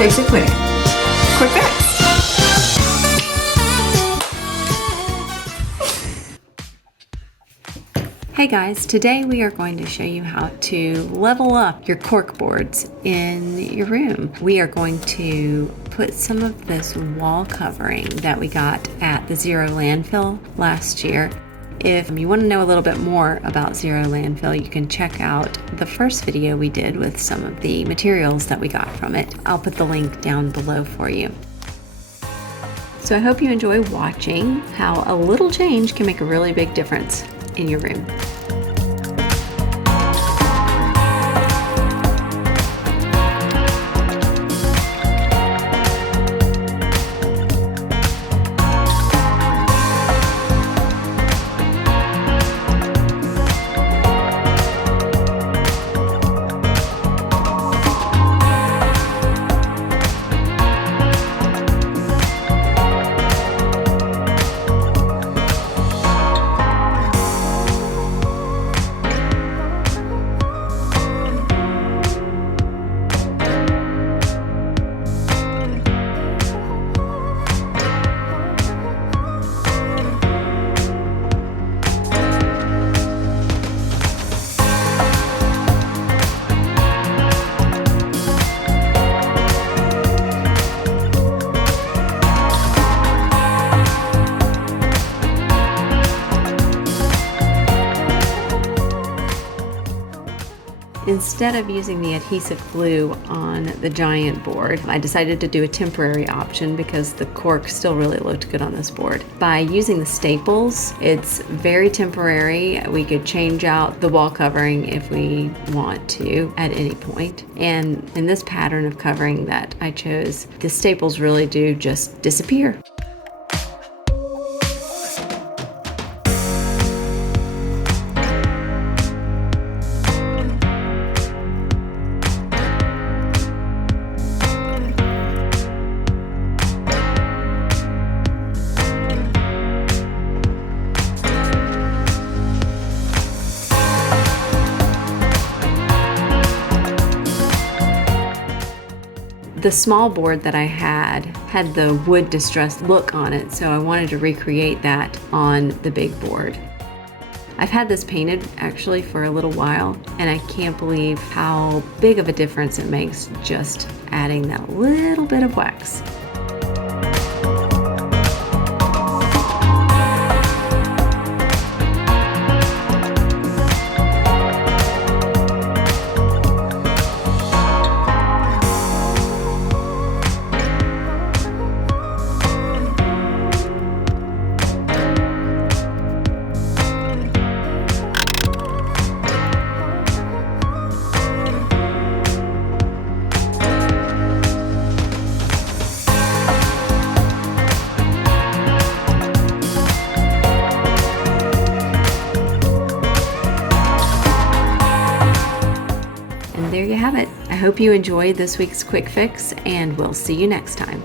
basically. Quick fix. Hey guys, today we are going to show you how to level up your cork boards in your room. We are going to put some of this wall covering that we got at the Zero Landfill last year. If you want to know a little bit more about Zero Landfill, you can check out the first video we did with some of the materials that we got from it. I'll put the link down below for you. So I hope you enjoy watching how a little change can make a really big difference in your room. Instead of using the adhesive glue on the giant board, I decided to do a temporary option because the cork still really looked good on this board. By using the staples, it's very temporary. We could change out the wall covering if we want to at any point. And in this pattern of covering that I chose, the staples really do just disappear. The small board that I had the wood distressed look on it, so I wanted to recreate that on the big board. I've had this painted actually for a little while, and I can't believe how big of a difference it makes just adding that little bit of wax. There you have it. I hope you enjoyed this week's quick fix, and we'll see you next time.